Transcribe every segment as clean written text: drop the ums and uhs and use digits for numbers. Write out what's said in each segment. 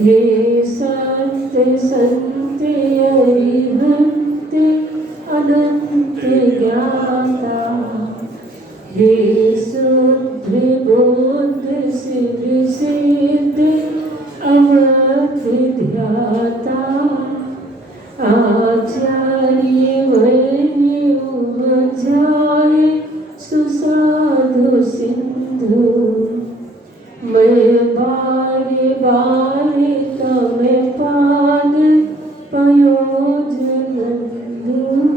ये संत संत अरिहंत अनंत ज्ञाता, हे शुद्ध बुद्ध सिद्ध सिद्ध अवध ध्याता, आचार्य वैन्य उपचार्य सुसाधु सिंधु, मैं बारे बारे तमें पाद पयोजन दूं।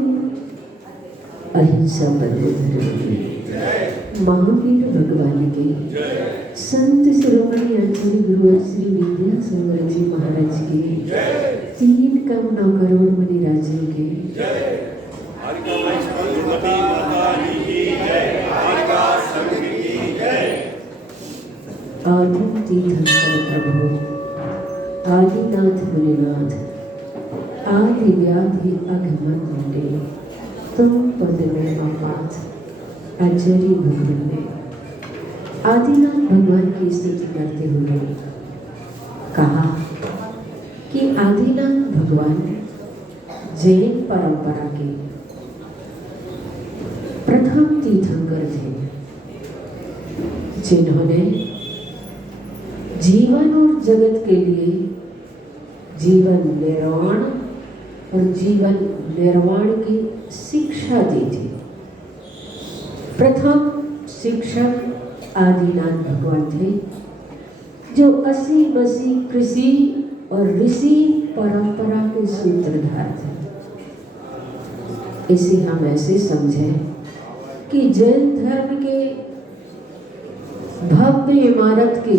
अहिंसा बंधु धर्म की महावीर भगवान के संत शिरोमणि आचार्य गुरु श्री विद्यासागर जी महाराज के 3,9 करोड़ मणि राज्यों के आदिम तीर्थंकर प्रभु आदिनाथ मुनिनाथ आदि व्याधि अघमन मुंडे तुम पद में आपात आचार्य भगवान ने आदिनाथ भगवान की स्तुति करते हुए कहा कि आदिनाथ भगवान जैन परंपरा के प्रथम तीर्थंकर थे, जिन्होंने जीवन और जगत के लिए जीवन निर्वाण और जीवन निर्वाण की शिक्षा दी थी। प्रथम शिक्षक आदिनाथ भगवान थे, जो 80-80 कृषि और ऋषि परंपरा के सूत्रधार थे। इसे हम ऐसे समझें कि जैन धर्म के भव्य इमारत के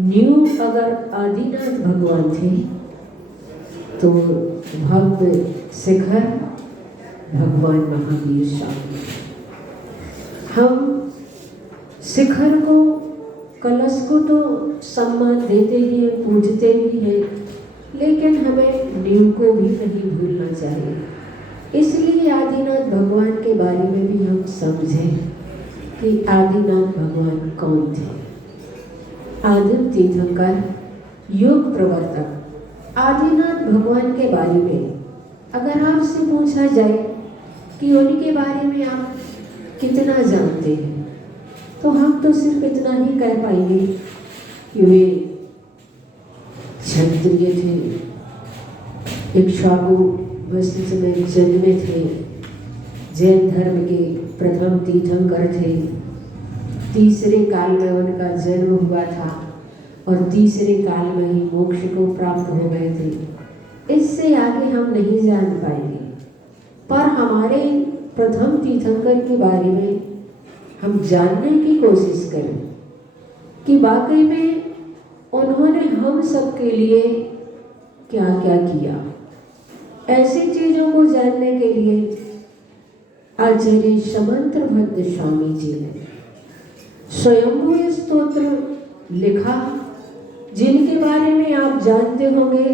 न्यू अगर आदिनाथ भगवान थे, तो भव्य शिखर भगवान महावीर स्वामी। हम शिखर को, कलश को तो सम्मान देते ही हैं, पूजते भी हैं, लेकिन हमें न्यू को भी नहीं भूलना चाहिए। इसलिए आदिनाथ भगवान के बारे में भी हम समझें कि आदिनाथ भगवान कौन थे। आदिम तीर्थंकर योग प्रवर्तक आदिनाथ भगवान के बारे में अगर आपसे पूछा जाए कि उनके बारे में आप कितना जानते हैं, तो हम तो सिर्फ इतना ही कह पाएंगे कि वे क्षत्रिय थे, इक्ष्वाकु वंश में जन्मे थे, जैन धर्म के प्रथम तीर्थंकर थे, तीसरे काल में उनका जन्म हुआ था और तीसरे काल में ही मोक्ष को प्राप्त हो गए थे। इससे आगे हम नहीं जान पाएंगे, पर हमारे प्रथम तीर्थंकर के बारे में हम जानने की कोशिश करें कि वाकई में उन्होंने हम सब के लिए क्या क्या किया। ऐसी चीज़ों को जानने के लिए आचार्य समंत्र भद्र स्वामी जी ने स्वयंभू स्तोत्र लिखा, जिनके बारे में आप जानते होंगे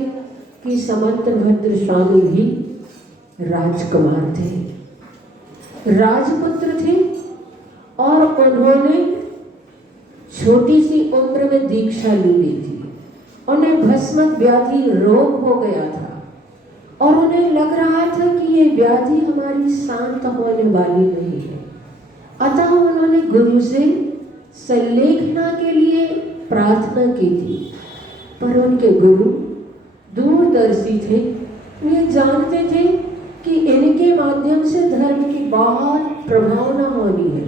कि समंत्र भद्र स्वामी भी राजकुमार थे, राजपुत्र थे, और उन्होंने छोटी सी उम्र में दीक्षा ले ली थी। उन्हें भस्मक व्याधि रोग हो गया था और उन्हें लग रहा था कि ये व्याधि हमारी शांत होने वाली नहीं है। अतः उन्होंने गुरु से संलेखना के लिए प्रार्थना की थी, पर उनके गुरु दूरदर्शी थे। वे जानते थे कि इनके माध्यम से धर्म की बहुत प्रभावना होनी है,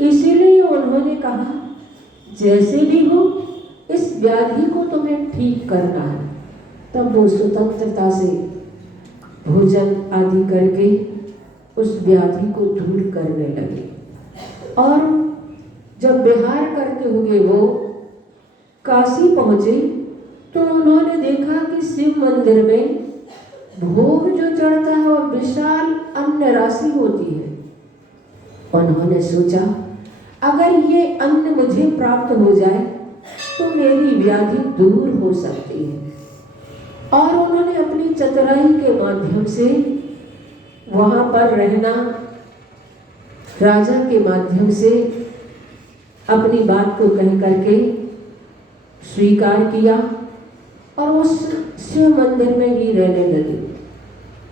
इसीलिए उन्होंने कहा जैसे भी हो इस व्याधि को तुम्हें ठीक करना है। तब वो स्वतंत्रता से भोजन आदि करके उस व्याधि को दूर करने लगे, और जब विहार करते हुए वो काशी पहुँचे तो उन्होंने देखा कि शिव मंदिर में भोग जो चढ़ता है वह विशाल अन्न राशि होती है। उन्होंने सोचा अगर ये अन्न मुझे प्राप्त हो जाए तो मेरी व्याधि दूर हो सकती है। और उन्होंने अपनी चतुराई के माध्यम से वहां पर रहना, राजा के माध्यम से अपनी बात को कह करके स्वीकार किया और उस शिव मंदिर में ही रहने लगे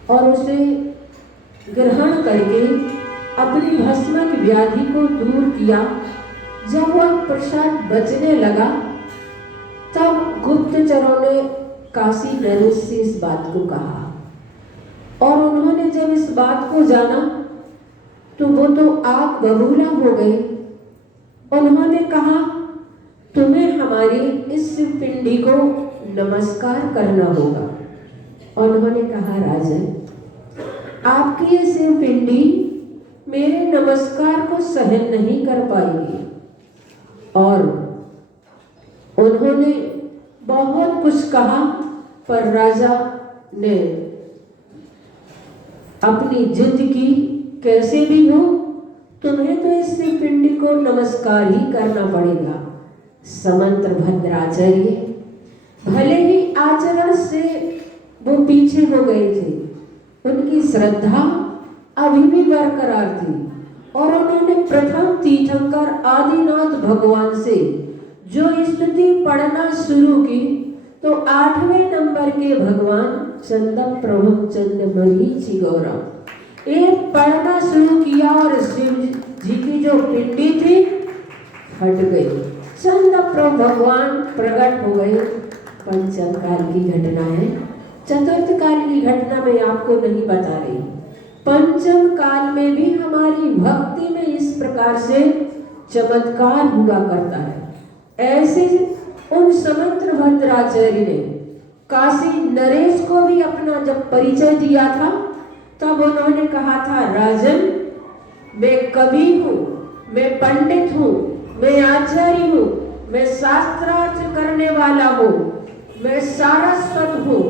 और उसे ग्रहण करके अपनी भस्मक व्याधि को दूर किया। जब वह प्रसाद बचने लगा तब गुप्तचरों ने काशी नरेश से इस बात को कहा और उन्होंने जब इस बात को जाना तो वो तो आग बबूला हो गए। उन्होंने कहा तुम्हें हमारी इस पिंडी को नमस्कार करना होगा। उन्होंने कहा राजन, आपकी ये शिव पिंडी मेरे नमस्कार को सहन नहीं कर पाएगी। और उन्होंने बहुत कुछ कहा पर राजा ने अपनी जिद की, कैसे भी हो तुम्हें तो इस पिंडी को नमस्कार ही करना पड़ेगा। समंत्र भद्राचार्य भले ही आचरण से वो पीछे हो गए थे, उनकी श्रद्धा अभी भी बरकरार थी और उन्होंने प्रथम तीर्थंकर आदिनाथ भगवान से जो स्तुति पढ़ना शुरू की तो 8वें नंबर के भगवान चंदम प्रभु चंद मरीचि गौरव ये पढ़ना शुरू किया और शिव जी की जो पिंडी थी फट गई। चंद प्रभु भगवान प्रकट हो गए। पंचम काल की घटना है, चतुर्थ काल की घटना मैं आपको नहीं बता रही। पंचम काल में भी हमारी भक्ति में इस प्रकार से चमत्कार हुआ करता है। ऐसे उन समंत्र भद्राचार्य ने काशी नरेश को भी अपना जब परिचय दिया था तब उन्होंने कहा था, राजन मैं कवि हूँ, मैं पंडित हूँ, मैं आचार्य हूँ, मैं शास्त्रार्थ करने वाला हूँ, मैं सारस्वत हूँ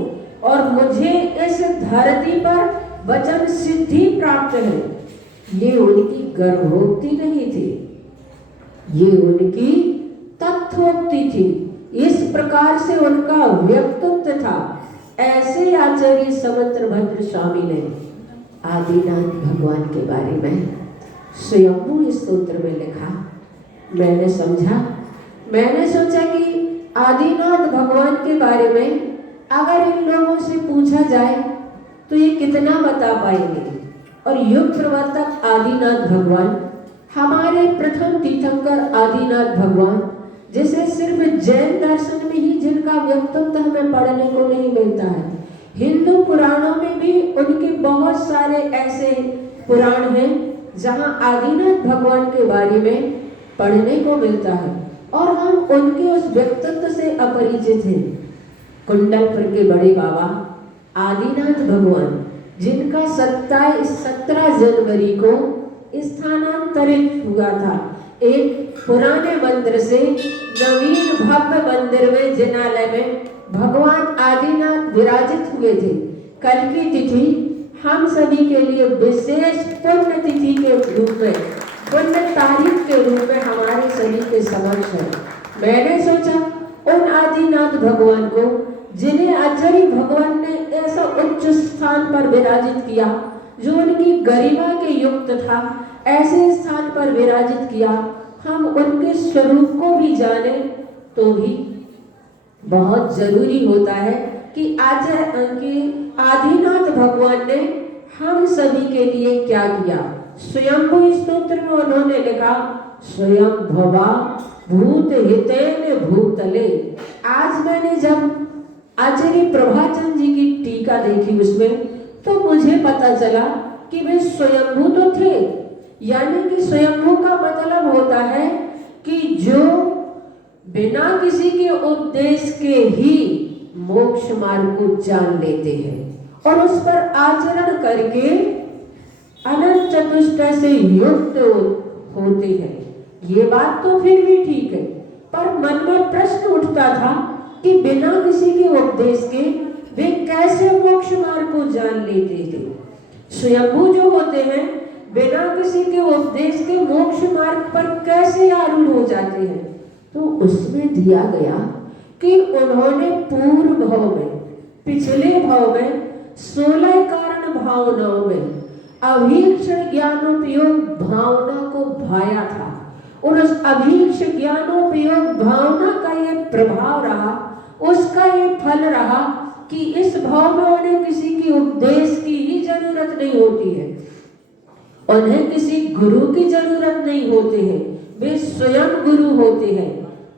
और मुझे इस धरती पर वचन सिद्धि प्राप्त है। ये उनकी गर्भोक्ति नहीं थी, ये उनकी तत्वोक्ति थी। इस प्रकार से उनका व्यक्तित्व था। ऐसे आचार्य समंत्र भद्र स्वामी ने आदिनाथ भगवान के बारे में स्वयंभू स्तोत्र में लिखा। मैंने समझा, मैंने सोचा कि आदिनाथ भगवान के बारे में अगर इन लोगों से पूछा जाए तो ये कितना बता पाएंगे। और युग प्रवर्तक आदिनाथ भगवान, हमारे प्रथम तीर्थंकर आदिनाथ भगवान, जिसे सिर्फ जैन दर्शन में ही जिनका व्यक्तित्व हमें पढ़ने को नहीं मिलता है, हिंदू पुराणों में भी उनके बहुत सारे ऐसे पुराण हैं जहां आदिनाथ भगवान के बारे में पढ़ने को मिलता है और हम उनके उस व्यक्तित्व से अपरिचित हैं। कुंडलपुर के बड़े बाबा आदिनाथ भगवान, जिनका 17 जनवरी को स्थानांतरित हुआ था एक पुराने मंदिर से नवीन भव्य मंदिर में, जिनालय में भगवान आदिनाथ विराजित हुए थे। कल की तिथि हम सभी के लिए विशेष पुण्य तिथि के रूप में, पुण्य तारीख के रूप में हमारे सभी के समक्ष है। मैंने सोचा उन आदिनाथ भगवान को, जिन्हें आचार्य भगवान ने ऐसा उच्च स्थान पर विराजित किया जो उनकी गरिमा के युक्त था, ऐसे स्थान पर विराजित किया, हम उनके स्वरूप को भी जाने तो भी बहुत जरूरी होता है कि आदिनाथ भगवान ने हम सभी के लिए क्या किया। स्वयंभू स्तोत्र में उन्होंने लिखा, स्वयं भवा भूत हितेन भूतले। आज मैंने जब आचार्य प्रभाचंद जी की टीका देखी उसमें तो मुझे पता चला कि वे स्वयंभू तो थे, यानी कि स्वयंभू का मतलब होता है कि जो बिना किसी के उपदेश के ही मोक्ष मार्ग को जान लेते हैं और उस पर आचरण करके अनंत चतुष्टय से युक्त होते हैं। ये बात तो फिर भी ठीक है, पर मन में प्रश्न उठता था कि बिना किसी के उपदेश के वे कैसे मोक्ष मार्ग को जान लेते थे। स्वयंभू जो होते हैं बिना किसी के उपदेश के मोक्ष मार्ग पर कैसे आरूढ़ हो जाते हैं। तो उसमें दिया गया कि उन्होंने पूर्व भाव में, पिछले भाव में 16 कारण भावनाओं में अभीक्षण ज्ञानोपयोग भावना को भाया था, और उस अभीक्षण ज्ञानोपयोग भावना का ये प्रभाव रहा, उसका ये फल रहा कि इस भाव में उन्हें किसी की उपदेश की ही जरूरत नहीं होती है, उन्हें किसी गुरु की जरूरत नहीं होती है, वे स्वयं गुरु होते हैं।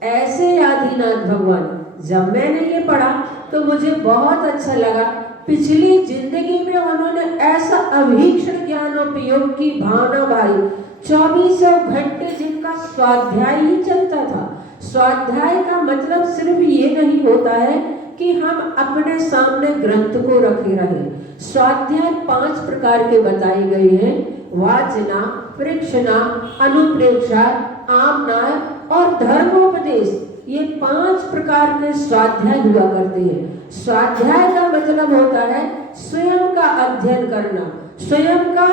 ऐसे आदिनाथ भगवान, जब मैंने ये पढ़ा तो मुझे बहुत अच्छा लगा। पिछली जिंदगी में उन्होंने ऐसा अभीक्षण ज्ञानोपयोग की भावना भाई, 24 घंटे जिनका स्वाध्याय ही चलता था। स्वाध्याय का मतलब सिर्फ ये नहीं होता है कि हम अपने सामने ग्रंथ को रखे रहे। स्वाध्याय 5 प्रकार के बताए गए हैं, वाचना, प्रेक्षणा, अनुप्रेक्षा, आमनाय और धर्मोपदेश। ये 5 प्रकार के स्वाध्याय हुआ करते हैं। स्वाध्याय का मतलब होता है स्वयं का अध्ययन करना, स्वयं का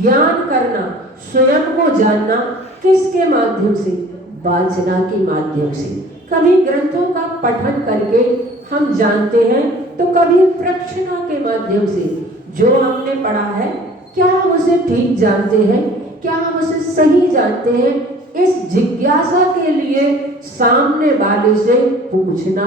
ज्ञान करना, स्वयं को जानना। किसके माध्यम से? वाचना के माध्यम से। कभी ग्रंथों का पठन करके हम जानते हैं, तो कभी प्रक्षणा के माध्यम से जो हमने पढ़ा है क्या हम उसे ठीक जानते हैं, क्या हम उसे सही जानते हैं, इस जिज्ञासा के लिए सामने वाले से पूछना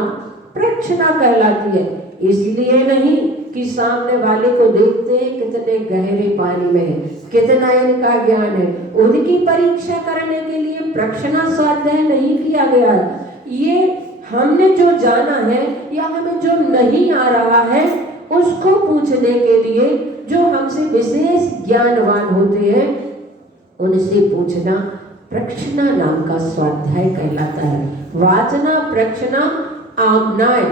प्रक्षणा कहलाती है। इसलिए नहीं कि सामने वाले को देखते हैं कितने गहरे पानी में है, कितना इनका ज्ञान है, उनकी परीक्षा करने के लिए प्रक्षणा स्वाध्याय नहीं किया गया है। ये हमने जो जाना है या हमें जो नहीं आ रहा है उसको पूछने के लिए जो हमसे विशेष ज्ञानवान होते हैं उनसे पूछना प्रक्षणा नाम का स्वाध्याय कहलाता है। वाचना, प्रक्षणा, आमनाय।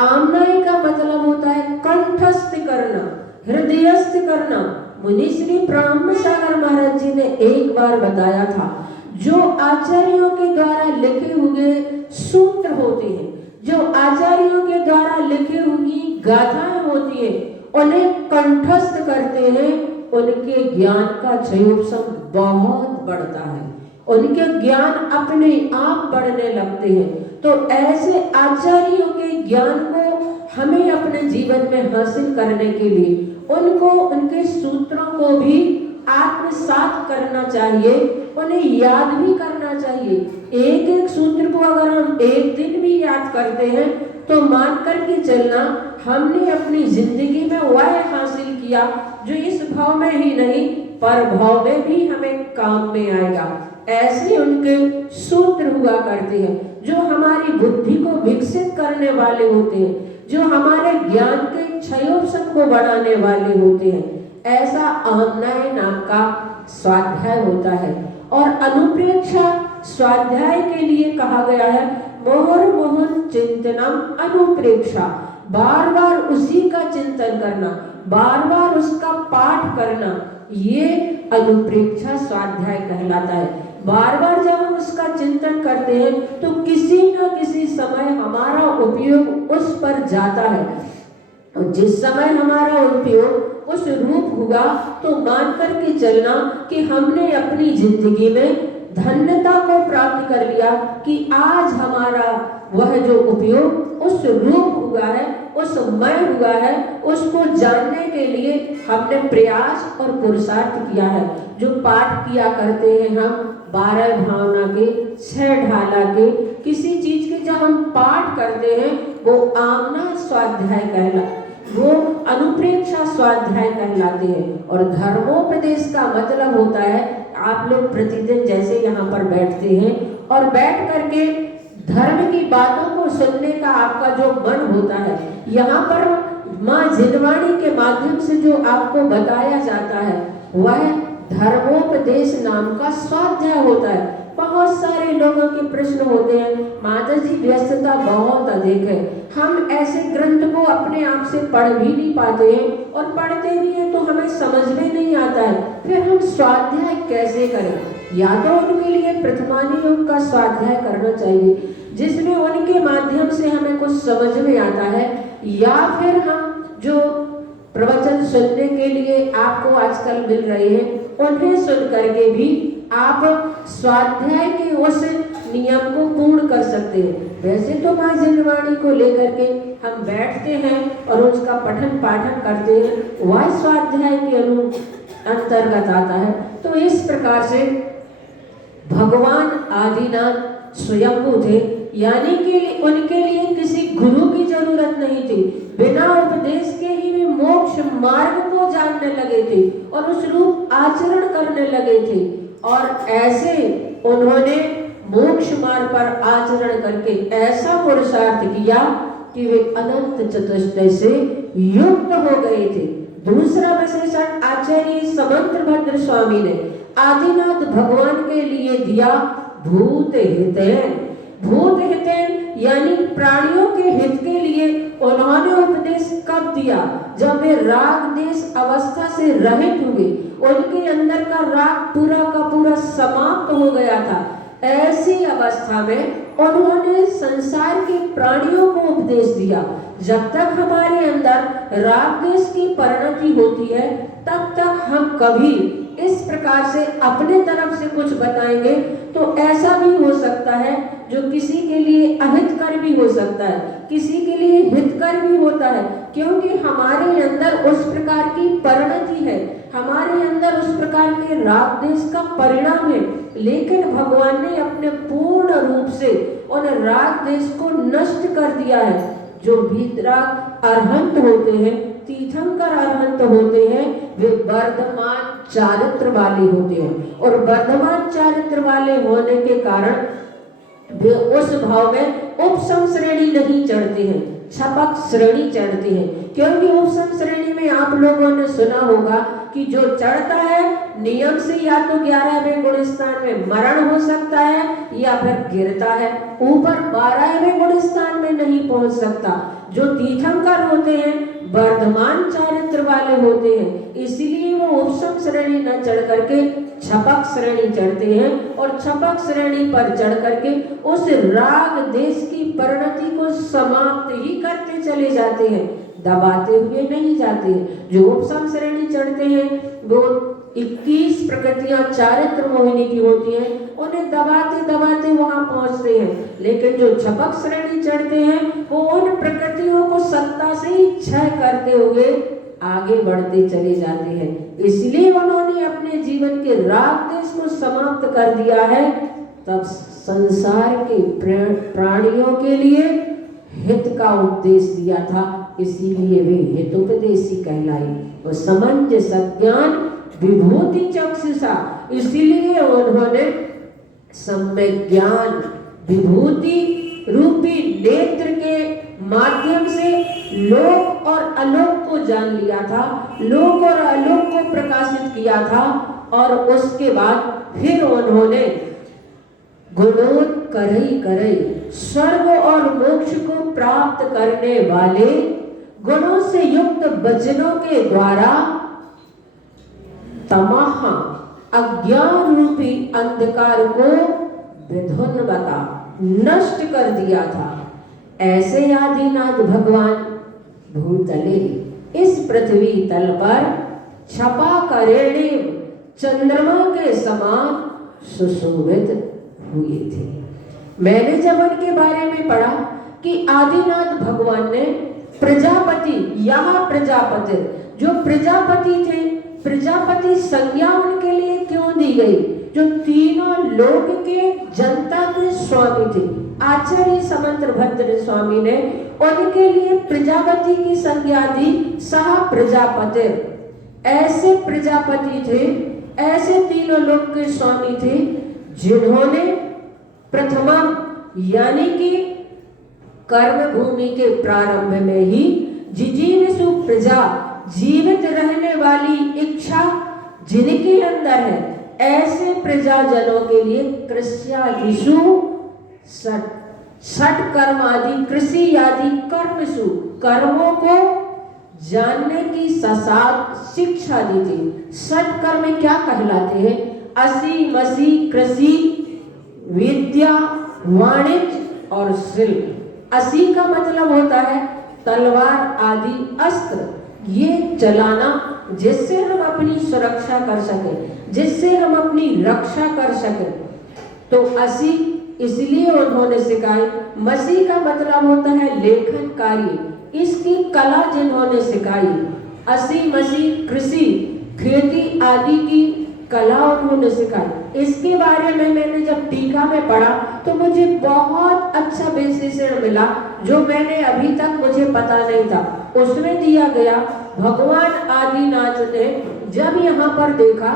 आमनाय का मतलब होता है कंठस्थ करना, हृदयस्थ करना। मुनि श्री ब्रह्म सागर महाराज जी ने एक बार बताया था, जो आचार्यों के द्वारा लिखे हुए सूत्र होते हैं, जो आचार्यों के द्वारा लिखे हुई गाथाएं होती हैं, उन्हें कंठस्थ करते हैं, उनके ज्ञान का क्षयोपशम बहुत बढ़ता है, उनके ज्ञान अपने आप बढ़ने लगते हैं। तो ऐसे आचार्यों के ज्ञान को हमें अपने जीवन में हासिल करने के लिए उनको, उनके सूत्रों को भी आत्मसात करना चाहिए, उन्हें याद भी करना चाहिए। एक एक सूत्र को अगर हम एक दिन भी याद करते हैं तो मान करके चलना हमने अपनी जिंदगी में वह हासिल किया जो इस भाव में ही नहीं पर भाव में भी हमें काम में आएगा। ऐसे उनके सूत्र हुआ करते हैं जो हमारी बुद्धि को विकसित करने वाले होते हैं, जो हमारे ज्ञान के क्षयोपशम को बढ़ाने वाले होते हैं। ऐसा आमनाय नाम का स्वाध्याय होता है। और अनुप्रेक्षा स्वाध्याय के लिए कहा गया है मोहर मोहन चिंतनम अनुप्रेक्षा। बार बार उसी का चिंतन करना, बार बार उसका पाठ करना, ये अनुप्रेक्षा स्वाध्याय कहलाता है। बार बार जब हम उसका चिंतन करते हैं तो किसी न किसी समय हमारा उपयोग उस पर जाता है, और जिस समय हमारा उपयोग उस रूप हुआ तो मान करके चलना कि हमने अपनी जिंदगी में धन्यता को प्राप्त कर लिया कि आज हमारा वह जो उपयोग उस रूप हुआ है, उस मय हुआ है, उसको जानने के लिए हमने प्रयास और पुरुषार्थ किया है। जो पाठ किया करते हैं हम 12 भावना के, 6 ढाला के, किसी चीज के जब हम पाठ करते हैं वो आमना स्वाध्याय कहला, वो अनुप्रेक्षा स्वाध्याय कहलाते हैं। और धर्मोपदेश का मतलब होता है आप लोग प्रतिदिन जैसे यहाँ पर बैठते हैं और बैठ करके धर्म की बातों को सुनने का आपका जो मन होता है, यहाँ पर माँ जिनवाणी के माध्यम से जो आपको बताया जाता है वह धर्मोपदेश नाम का स्वाध्याय होता है। बहुत सारे लोगों के प्रश्न होते हैं, माता जी व्यस्तता बहुत अधिक है, हम ऐसे ग्रंथ को अपने आप से पढ़ भी नहीं पाते हैं और पढ़ते भी हैं तो हमें समझ में नहीं आता है, फिर हम स्वाध्याय कैसे करें। या तो उनके लिए प्रथमानी योग का स्वाध्याय करना चाहिए जिसमें उनके माध्यम से हमें कुछ समझ में आता है, या फिर हम जो प्रवचन सुनने के लिए आपको आजकल मिल रहे हैं उन्हें सुन करके भी आप स्वाध्याय के उस नियम को पूर्ण कर सकते हैं। वैसे तो माँ जिनवाणी को लेकर के हम बैठते हैं और उसका पठन पाठन करते हैं, वह स्वाध्याय के अंतर्गत आता है। तो इस प्रकार से भगवान आदिनाथ स्वयंभू थे, यानी कि उनके लिए किसी गुरु की जरूरत नहीं थी। बिना उपदेश के ही वे मोक्ष मार्ग को जानने लगे थे और उस रूप आचरण करने लगे थे। और ऐसे उन्होंने मोक्ष मार्ग पर आचरण करके ऐसा पुरुषार्थ किया कि वे अनंत चतुष्टय से युक्त हो गए थे। दूसरा विशेषण आचार्य समंतभद्र स्वामी ने आदिनाथ भगवान के लिए दिया, भूत हितैन। भूत हितैन यानी प्राणियों के हित के लिए उन्होंने उपदेश कब दिया? जब वे राग देश अवस्था से रहित हुए, उनके अंदर का राग पूरा का पूरा समाप्त हो गया था। ऐसी अवस्था में उन्होंने संसार के प्राणियों को उपदेश दिया। जब तक हमारे अंदर राग देश की परिणति होती है, तब तक हम कभी इस प्रकार से अपने तरफ से कुछ बताएंगे तो ऐसा भी हो सकता है जो किसी के लिए अहितकर भी हो सकता है, किसी के लिए हितकर भी होता है, क्योंकि हमारे अंदर उस प्रकार की परिणति है, हमारे अंदर उस प्रकार के राग देश का परिणाम है। लेकिन भगवान ने अपने पूर्ण रूप से उन राग देश को नष्ट कर दिया है। जो वीतराग अरहंत होते हैं, तीर्थंकर अरहंत होते हैं, वे वर्धमान चारित्र वाले होते हैं और वर्धमान चारित्र वाले होने के कारण वे उस भाव में उपसम श्रेणी नहीं चढ़ते हैं, छपक श्रेणी चढ़ते हैं। क्योंकि उपसम श्रेणी में आप लोगों ने सुना होगा कि जो चढ़ता है नियम से या तो 11वें गुण स्थान में मरण हो सकता है या फिर गिरता है, ऊपर 12वें गुण स्थान में नहीं पहुंच सकता। जो तीर्थंकर होते हैं वर्धमान चारित्र वाले होते हैं, इसलिए वो उपसम श्रेणी न चढ़ करके छपक श्रेणी चढ़ते हैं और छपक श्रेणी पर चढ़ करके उस राग देश की परिणति को समाप्त ही करते चले जाते हैं, दबाते हुए नहीं जाते हैं। जो उपसम श्रेणी चढ़ते हैं वो 21 प्रकृतियां चारित्र मोहिनी की होती हैं, उन्हें दबाते दबाते वहां पहुंचते हैं। लेकिन जो छपक श्रेणी चढ़ते हैं वो उन प्रकृतियों को सत्ता से ही क्षय करते हुए आगे बढ़ते चले जाते हैं। इसलिए उन्होंने अपने जीवन के राग देश को समाप्त कर दिया है। तब संसार के प्राणियों के लिए हित का उपदेश दिया था, इसीलिए वे हितोपदेशी कहलाई। वो समंजस ज्ञान विभूति चक्षुषा, इसीलिए उन्होंने सम्यक ज्ञान विभूति रूपी नेत्र के माध्यम से लोक और अलोक को जान लिया था, लोक और अलोक को प्रकाशित किया था। और उसके बाद फिर उन्होंने गुणोत करई करई स्वर्ग और मोक्ष को प्राप्त करने वाले गुणों से युक्त वचनों के द्वारा तमह अज्ञान रूपी अंधकार को विधुन्वता नष्ट कर दिया था। ऐसे आदिनाथ भगवान भूतले इस पृथ्वी तल पर छपा करेणे चंद्रमा के समान सुशोभित हुए थे। मैंने जब उनके बारे में पढ़ा कि आदिनाथ भगवान ने प्रजापति, यहाँ प्रजापति, जो प्रजापति थे, प्रजापति संज्ञा उनके लिए क्यों दी गई? जो तीनों लोक के जनता के स्वामी थे, आचार्य समंतभद्र स्वामी ने उनके लिए प्रजापति की संज्ञा दी। सह प्रजापति, ऐसे प्रजापति थे, ऐसे तीनों लोक के स्वामी थे जिन्होंने प्रथमा यानी कि कर्म भूमि के प्रारंभ में ही जिजीविषु प्रजा, जीवित रहने वाली इच्छा जिनके अंदर है, ऐसे प्रजाजनों के लिए कृष्यादिषु षट कर्म आदि, कृषि आदि कर्मसु कर्मों को जानने की ससाद शिक्षा दी थी। षट कर्म क्या कहलाते हैं? असी मसी कृषि, विद्या, वाणिज्य और शिल्प। असी का मतलब होता है तलवार आदि अस्त्र ये चलाना, जिससे हम अपनी सुरक्षा कर सकें, जिससे हम अपनी रक्षा कर सकें। तो असी इसलिए उन्होंने सिखाई। मसीह का मतलब होता है लेखन कार्य, इसकी कला जिन्होंने सिखाई। असी मसीह कृषि खेती आदि की कला उन्होंने सिखाई। इसके बारे में मैंने जब टीका में पढ़ा तो मुझे बहुत अच्छा विश्लेषण मिला, जो मैंने अभी तक मुझे पता नहीं था। उसमें दिया गया, भगवान आदिनाथ ने जब यहाँ पर देखा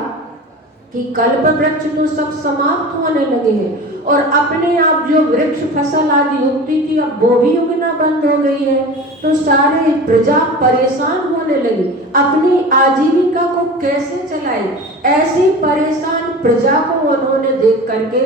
कि कल्प वृक्ष तो सब समाप्त होने लगे हैं और अपने आप जो वृक्ष फसल आदि उगती थी अब वो भी उगना बंद हो गई है, तो सारे प्रजा परेशान होने लगी, अपनी आजीविका को कैसे चलाए। ऐसी परेशान प्रजा को उन्होंने देख करके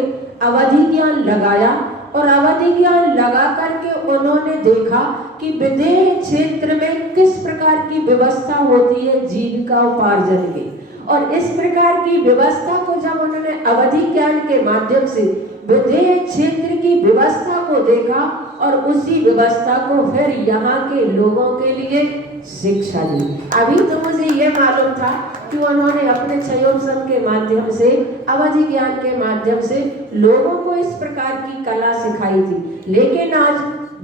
अवधि ज्ञान लगाया और अवधि ज्ञान लगा करके उन्होंने देखा कि विदेह क्षेत्र में किस प्रकार की व्यवस्था होती है जीविका उपार्जन की। और इस प्रकार की व्यवस्था को जब उन्होंने अवधि ज्ञान के माध्यम से विदेह क्षेत्र की व्यवस्था को देखा और उसी व्यवस्था को फिर यहाँ के लोगों के लिए शिक्षा दी। अभी तो मुझे ये मालूम था कि उन्होंने अपने क्षयोपम के माध्यम से अवधि ज्ञान के माध्यम से लोगों को इस प्रकार की कला सिखाई थी, लेकिन आज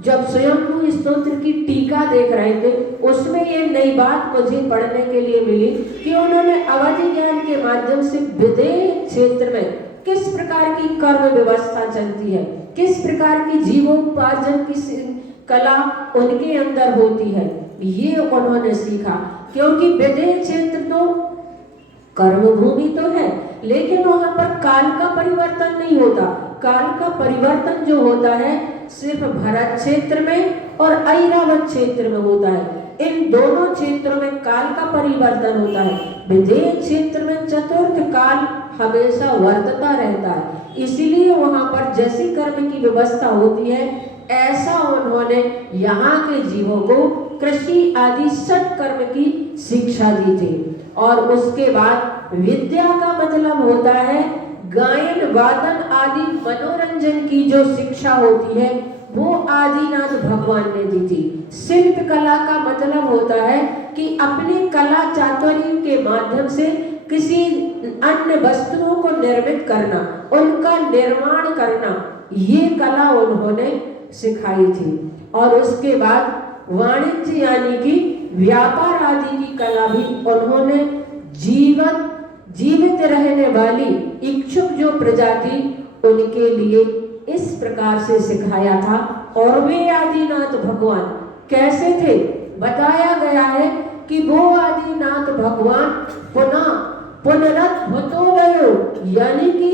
जब स्वयं स्तोत्र की टीका देख रहे थे उसमें ये नई बात मुझे पढ़ने के लिए मिली कि उन्होंने अवधि ज्ञान के माध्यम से विदेह क्षेत्र में किस प्रकार की कर्म व्यवस्था चलती है, किस प्रकार की जीवोपार्जन की कला उनके अंदर होती है, ये उन्होंने सीखा। क्योंकि विदेह क्षेत्र तो कर्म भूमि तो है, लेकिन वहां पर काल का परिवर्तन नहीं होता। काल का परिवर्तन जो होता है सिर्फ भरत क्षेत्र में और ऐरावत क्षेत्र में होता है। इन दोनों क्षेत्रों में काल का परिवर्तन होता है। विदेह क्षेत्र में चतुर्थ काल हमेशा वर्तता रहता है, इसीलिए वहां पर जैसी कर्म की व्यवस्था होती है ऐसा उन्होंने यहाँ के जीवों को कृषि आदि षट कर्म की शिक्षा दी थी। और उसके बाद विद्या का मतलब होता है गायन वादन आदि मनोरंजन की जो शिक्षा होती है वो आदिनाथ भगवान ने दी थी। शिल्प कला का मतलब होता है कि अपनी कला चातुर्य के माध्यम से किसी अन्य वस्तुओं को निर्मित करना, उनका निर्माण करना, ये कला उन्होंने सिखाई थी। और उसके बाद वाणिज्य यानी कि व्यापार आदि की कला भी उन्होंने जीवित रहने वाली इच्छुक जो प्रजाति उनके लिए इस प्रकार से सिखाया था। और वे आदिनाथ भगवान कैसे थे, बताया गया है कि वो आदिनाथ भगवान पुनरुत्थानोदयो यानी कि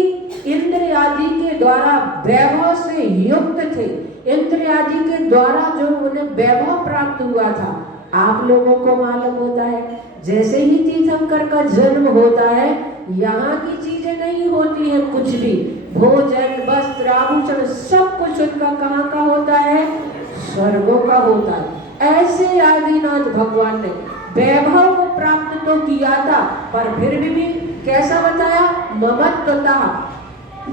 इंद्र आदि के द्वारा वैभव से युक्त थे। इंद्र आदि के द्वारा जो उन्हें वैभव प्राप्त हुआ था, आप लोगों को मालूम होता है जैसे ही तीर्थंकर का जन्म होता है यहाँ की चीजें नहीं होती है, कुछ भी भोजन वस्त्र आभूषण सब कुछ उनका कहाँ का होता है, स्वर्गों का होता है। ऐसे आदिनाथ भगवान ने वैभव को प्राप्त तो किया था पर फिर भी कैसा बताया,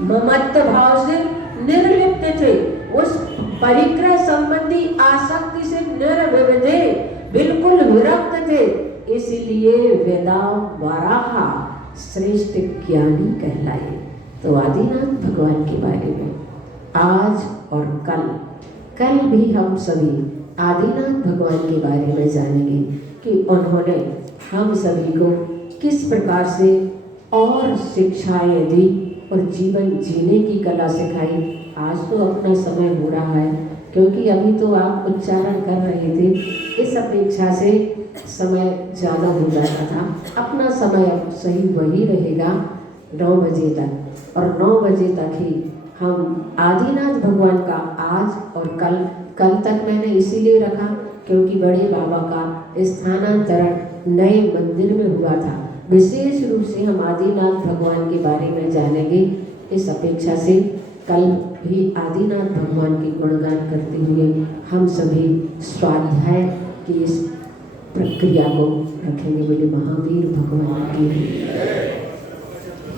ममत्व भाव से निर्लिप्त थे, उस परिग्रह संबंधी आसक्ति से निर्विविधे बिल्कुल विरक्त थे। इसलिए वेदा वराहा श्रेष्ठ ज्ञानी कहलाए। तो आदिनाथ भगवान के बारे में आज और कल भी हम सभी आदिनाथ भगवान के बारे में जानेंगे कि उन्होंने हम सभी को किस प्रकार से और शिक्षाएं दी और जीवन जीने की कला सिखाई। आज तो अपना समय हो रहा है, क्योंकि अभी तो आप उच्चारण कर रहे थे, इस अपेक्षा से समय ज़्यादा हो जाता था। अपना समय सही वही रहेगा 9 बजे तक, और 9 बजे तक ही हम आदिनाथ भगवान का आज और कल तक मैंने इसीलिए रखा क्योंकि बड़े बाबा का स्थानांतरण नए मंदिर में हुआ था। विशेष रूप से हम आदिनाथ भगवान के बारे में जानेंगे। इस अपेक्षा से कल भी आदिनाथ भगवान के गुणगान करते हुए हम सभी स्वाध्याय की इस प्रक्रिया को रखेंगे। बोले महावीर भगवान की।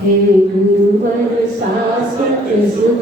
हे गुरुवर शासक सुख